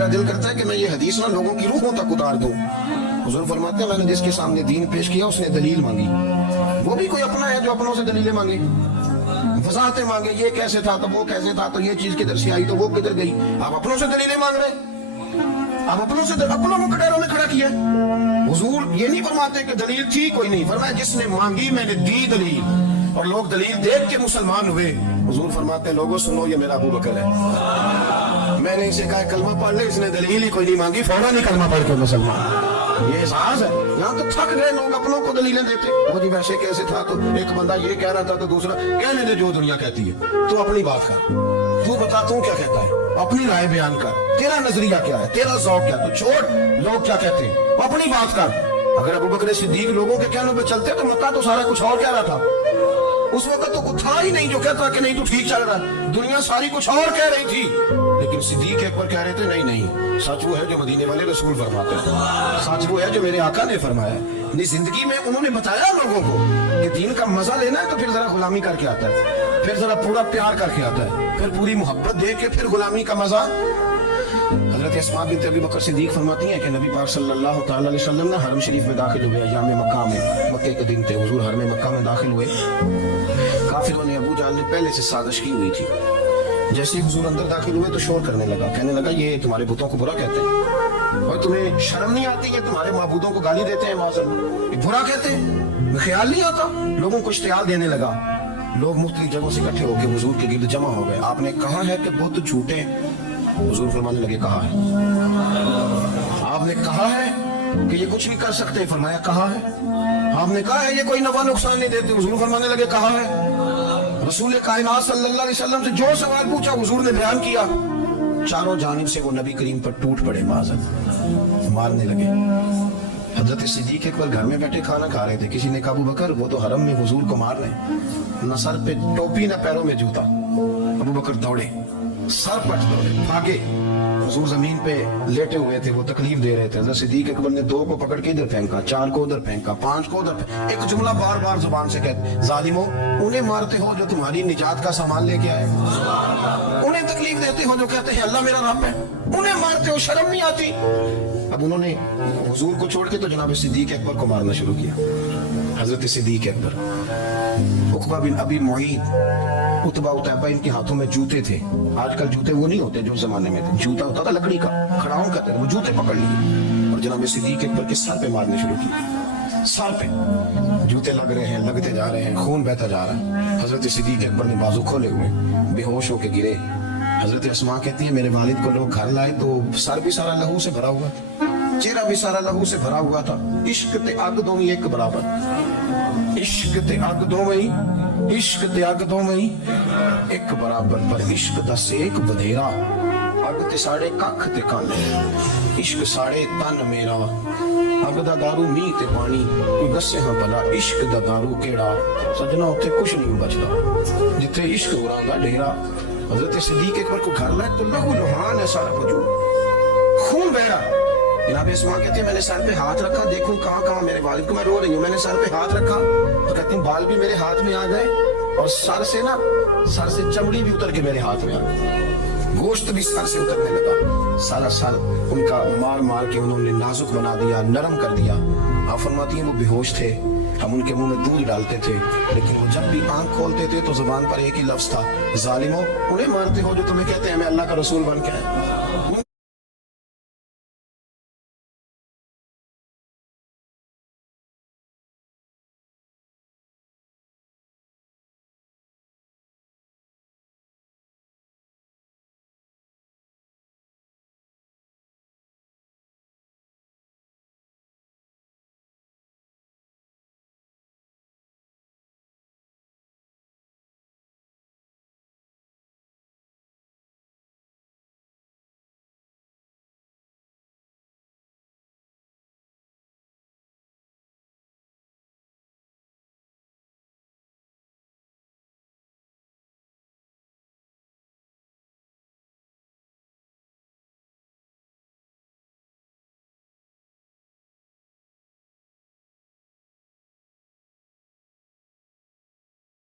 मेरा दिल करता है कि मैं ये हदीस ना लोगों की रूहों तक उतार दूं। हुजूर फरमाते हैं मैंने जिसके सामने दीन पेश किया उसने दलील मांगी, वो भी कोई अपना है जो अपनों से दलीलें मांगे, वजाहतें मांगे, ये कैसे था तो वो कैसे था, तो ये चीज किधर से आई तो वो किधर गई। आप अपनों से दलीलें मांग रहे, आप अपनों को कटोरों में खड़ा किया। हुजूर ये नहीं फरमाते कि दलील थी कोई नहीं, फरमाया जिसने मांगी मैंने दी दलील, और लोग दलील देख के मुसलमान हुए। हुजूर फरमाते हैं लोगों सुनो ये मेरा अबू बकर है, मैंने इसे कहा कलमा पढ़ ले, इसने दलील ही कोई नहीं मांगी, फौरन ही कलमा पढ़ के मुसलमान। ये एहसास है। यहाँ तो थक गए लोग अपनों को दलीलें देते, वो जी वैसे कैसे था, तो एक बंदा ये कह रहा था तो दूसरा कहने दे जो दुनिया कहती है, तू अपनी बात कर, तू बता तू क्या कहता है, अपनी राय बयान कर, तेरा नजरिया क्या है, तेरा ज़ौक़ क्या, तू छोड़ लोग क्या कहते हैं, अपनी बात कर। अगर अबू बकर सिद्दीक लोगों के कहने पे चलते तो मक्का तो सारा कुछ और कह रहा था, उस वक्त तो कुछ था ही नहीं जो कहता कि नहीं तू ठीक चल रहा है, दुनिया सारी कुछ और कह रही थी, लेकिन सिद्दीक एक बार कह रहे थे नहीं नहीं सच वो है जो मदीने वाले रसूल फरमाते हैं, सच वो है जो मेरे आका ने फरमाया। अपनी जिंदगी में उन्होंने बताया लोगों को कि दीन का मजा लेना है तो फिर जरा गुलामी करके आता है, फिर जरा पूरा प्यार करके आता है, फिर पूरी मोहब्बत दे के फिर गुलामी का मजा। हजरत अस्मा बिन्त अबी बकर सिद्दीक फरमाती हैं कि नबी पाक सल्लल्लाहु तआला अलैहि वसल्लम ने हरम शरीफ में दाखिल हुए, अय्याम मक्का में, मक्के के दिन थे, हुजूर हरम मक्का में दाखिल हुए। काफिरों ने अबू जाहल ने पहले से साजिश की हुई थी। जैसे ही हुजूर अंदर दाखिल हुए तो शोर करने लगा, कहने लगा ये तुम्हारे बुतों को बुरा कहते हैं और तुम्हें शर्म नहीं आती है, तुम्हारे माबूदों को गाली देते हैं, माज़र बुरा कहते हैं, ख्याल नहीं आता। लोगों को इश्तियाल देने लगा, लोग मुख्तलिफ जगहों से इकट्ठे होकर हुजूर के गिर्द जमा हो गए। आपने कहा है कि बुत झूठे, हुजूर फरमाने लगे कहा है। आपने कहा है कि ये कुछ नहीं कर सकते, फरमाया कहा है। आपने कहा है ये कोई नफा नुकसान नहीं देते, हुजूर फरमाने लगे कहा है। रसूल कायनात सल्लल्लाहु अलैहि वसल्लम से जो सवाल पूछा हुजूर ने बयान किया, चारों जानिब से वो नबी करीम पर टूट पड़े, माज़र मारने लगे। हजरत सिद्दीक एक बार घर में बैठे खाना खा रहे थे, किसी ने कहा अबू बकर वो तो हरम में हुजूर को मार रहे हैं, न सर पे टोपी न पैरों में जूता। अबू बकर दौड़े, सर पट दौड़े, भागे। हुजूर जमीन पे लेटे हुए थे, वो तकलीफ दे रहे थे। हज़रत सिद्दीक अकबर ने 2 को पकड़ के इधर फेंका, 4 को उधर फेंका, 5 को उधर फेंका। एक जुमला बार बार जुबान से कहते, जालिमो उन्हें मारते हो जो तुम्हारी निजात का सामान लेके आए, उन्हें तकलीफ देते हो जो कहते हैं अल्लाह मेरा रब है, उन्हें मारते हो, शर्म नहीं आती। अब उन्होंने हुजूर को छोड़ के तो जनाब सिद्दीक अकबर को मारना शुरू किया। हजरत सिद्दीक अकबर, उक़बा बिन अबी मुईद, उतबा उतैबा इनके हाथों में जूते थे। आजकल जूते वो नहीं होते जो जमाने में थे, जूता होता था लकड़ी का, खड़ाऊं कहते थे, वो जूते पकड़ लिए और जनाब सिद्दीक अकबर के सर पे मारने शुरू किए। सर पे जूते लग रहे हैं, लगते जा रहे हैं, खून बहता जा रहा है। हजरत सिद्दीक अकबर ने बाजू खोले हुए बेहोश होके गिरे। हजरत अस्मा कहती है मेरे वालिद को लोग घर लाए तो सर भी सारा लहू से भरा हुआ था, चेहरा भी सारा लहू से भरा हुआ था। इश्क ते अग दो एक बराबर, इश्क ते अग दो वही, इश्क ते अग दो वही एक बराबर, पर इश्क दा सेक बधेरा, अग ते साढ़े कख ते काने, इश्क साढ़े तन मेरा, अग दा दारू मीह ते पानी, कोई दसे हाँ भला इश्क दा दारू केड़ा, सजना उत्थे कुछ नहीं बचदा जिथे इश्क होरां दा डेरा। हजरत सिद्दीक अकबर को घर लाए तो लहू लुहान है सारा वजूद, खून बह रहा। जनाब अस्मा कहती है मैंने सर पे हाथ रखा, देखूं कहाँ कहाँ मेरे वालिद को, मैं रो रही हूँ, मैंने सर पे हाथ रखा तो कहती हूँ बाल भी मेरे हाथ में आ गए और सर से चमड़ी भी उतर के मेरे हाथ में आ गई, गोश्त भी सर से उतरने लगा। सारा सर उनका मार मार के उन्होंने नाजुक बना दिया, नरम कर दिया। आप फरमाती हैं वो बेहोश थे, हम उनके मुंह में दूध डालते थे, लेकिन वो जब भी आंख खोलते थे तो जुबान पर एक ही लफ्ज था, जालिमो उन्हें मारते हो जो तुम्हें कहते हैं मैं अल्लाह का रसूल बन के आया।